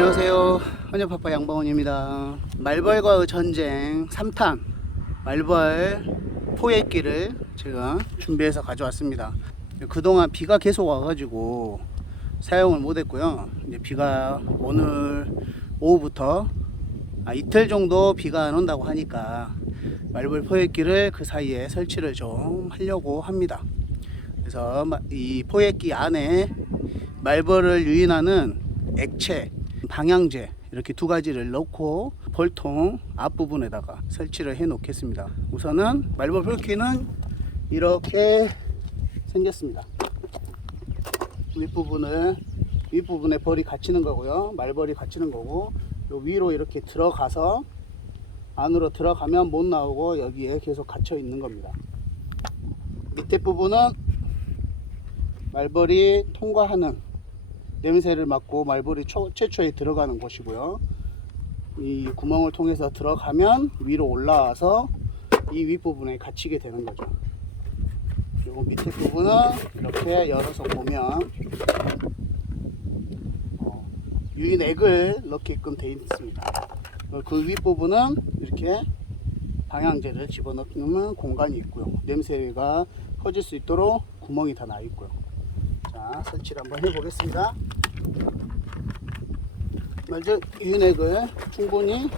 안녕하세요. 헌혈파파 양방원입니다. 말벌과의 전쟁 3탄 말벌 포획기를 제가 준비해서 가져왔습니다. 그동안 비가 계속 와가지고 사용을 못했고요. 이제 비가 오늘 오후부터 아, 이틀 정도 비가 안 온다고 하니까 말벌 포획기를 그 사이에 설치를 좀 하려고 합니다. 그래서 마- 이 포획기 안에 말벌을 유인하는 액체, 방향제 이렇게 두 가지를 넣고 볼통 앞부분에다가 설치를 해 놓겠습니다. 우선은 말벌 포획기는 이렇게 생겼습니다. 윗부분을 윗부분에 벌이 갇히는 거고요. 말벌이 갇히는 거고 요 위로 이렇게 들어가서 안으로 들어가면 못 나오고 여기에 계속 갇혀 있는 겁니다. 밑에 부분은 말벌이 통과하는 냄새를 맡고 말벌이 초- 최초에 들어가는 곳이고요. 이 구멍을 통해서 들어가면 위로 올라와서 이 윗부분에 갇히게 되는 거죠. 그리고 밑에 부분은 이렇게 열어서 보면 어, 유인액을 넣게끔 되어 있습니다. 그 윗부분은 이렇게 방향제를 집어넣는 공간이 있고요. 냄새가 퍼질 수 있도록 구멍이 다 나 있고요. 자, 설치를 한번 해보겠습니다. 먼저 유인액을 충분히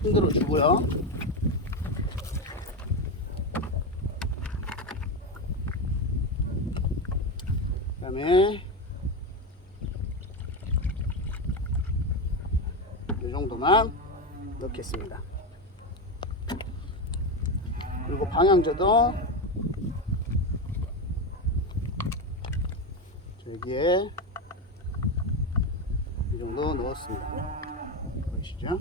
흔들어 주고요. 그 다음에 이 정도만 넣겠습니다. 그리고 방향제도 여기에 이 정도 넣었습니다. 보이시죠?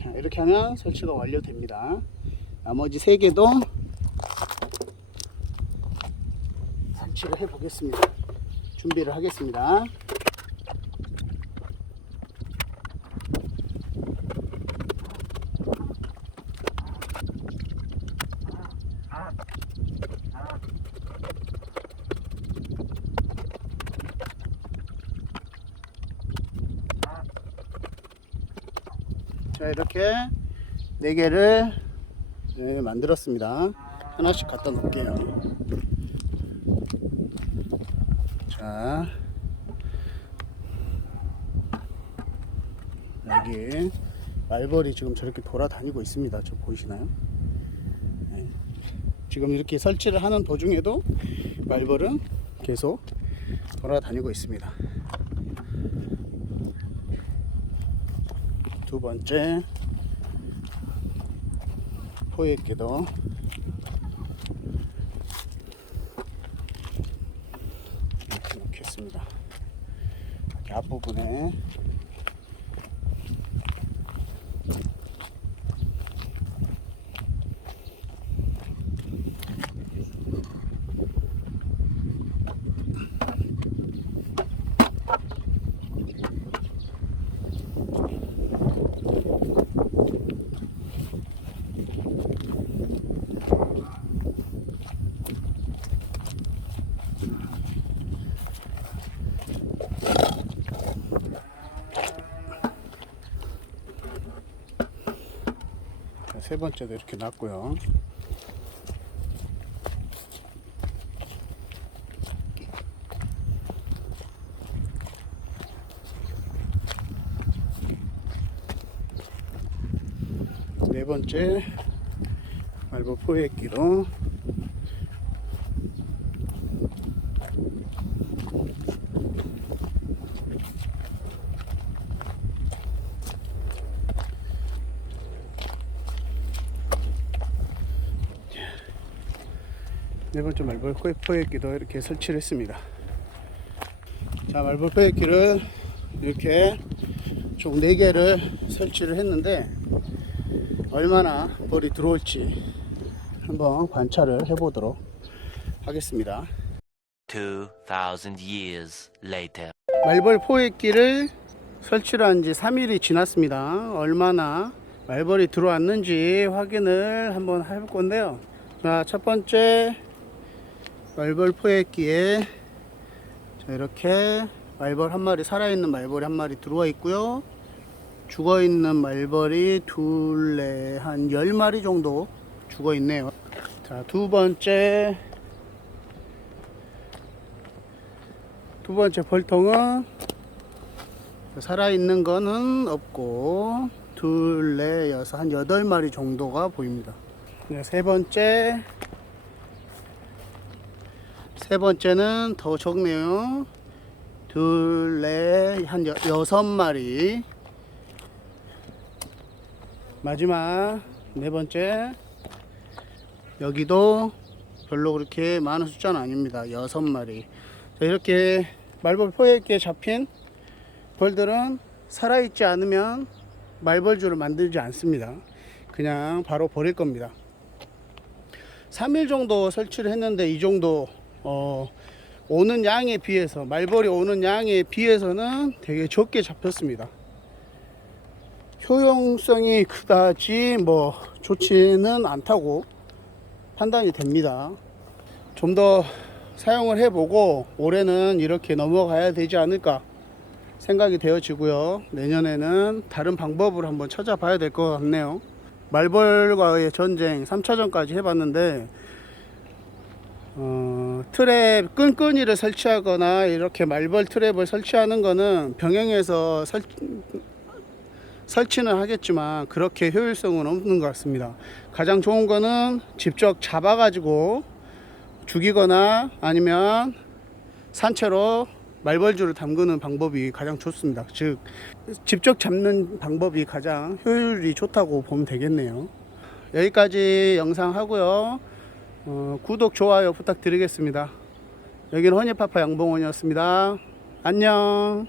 자, 이렇게 하면 설치가 완료됩니다. 나머지 세 개도 설치를 해 보겠습니다. 준비를 하겠습니다. 자 이렇게 네 개를 네, 만들었습니다. 하나씩 갖다 놓을게요. 자 여기 말벌이 지금 저렇게 돌아다니고 있습니다. 저 보이시나요? 네. 지금 이렇게 설치를 하는 도중에도 말벌은 계속 돌아다니고 있습니다. 두 번째 포획기도 이렇게 놓겠습니다. 앞부분에 세 번째도 이렇게 놨고요. 네 번째 말벌 포획기로 네 번째 말벌 포획- 포획기도 이렇게 설치를 했습니다. 자, 말벌 포획기를 이렇게 총 4개를 설치를 했는데 얼마나 벌이 들어올지 한번 관찰을 해보도록 하겠습니다. 2,000 years later. 말벌 포획기를 설치를 한 지 3일이 지났습니다. 얼마나 말벌이 들어왔는지 확인을 한번 해볼 건데요. 자, 첫 번째 말벌 포획기에 자, 이렇게 말벌 한 마리 살아있는 말벌이 한 마리 들어와 있고요. 죽어 있는 말벌이 둘레 한 10마리 정도 죽어 있네요. 자, 두 번째 두 번째 벌통은 살아있는 거는 없고 둘, 넷, 여섯, 한 여덟 마리 정도가 보입니다. 네, 세 번째 세 번째는 더 적네요. 둘, 넷, 한 여, 여섯 마리 마지막 네 번째 여기도 별로 그렇게 많은 숫자는 아닙니다. 여섯 마리 자, 이렇게 말벌 포획기에 잡힌 벌들은 살아있지 않으면 말벌주를 만들지 않습니다. 그냥 바로 버릴 겁니다. 3일 정도 설치를 했는데 이 정도 어, 오는 양에 비해서 말벌이 오는 양에 비해서는 되게 적게 잡혔습니다. 효용성이 그다지 뭐 좋지는 않다고 판단이 됩니다. 좀 더 사용을 해보고 올해는 이렇게 넘어가야 되지 않을까 생각이 되어지고요. 내년에는 다른 방법을 한번 찾아봐야 될 것 같네요. 말벌과의 전쟁 3차전까지 해봤는데 어, 트랩 끈끈이를 설치하거나 이렇게 말벌 트랩을 설치하는 거는 병행해서 설, 설치는 하겠지만 그렇게 효율성은 없는 것 같습니다. 가장 좋은 거는 직접 잡아가지고 죽이거나 아니면 산채로 말벌주를 담그는 방법이 가장 좋습니다. 즉 직접 잡는 방법이 가장 효율이 좋다고 보면 되겠네요. 여기까지 영상 하고요. 어, 구독 좋아요 부탁드리겠습니다. 여기는 허니파파 양봉원이었습니다. 안녕.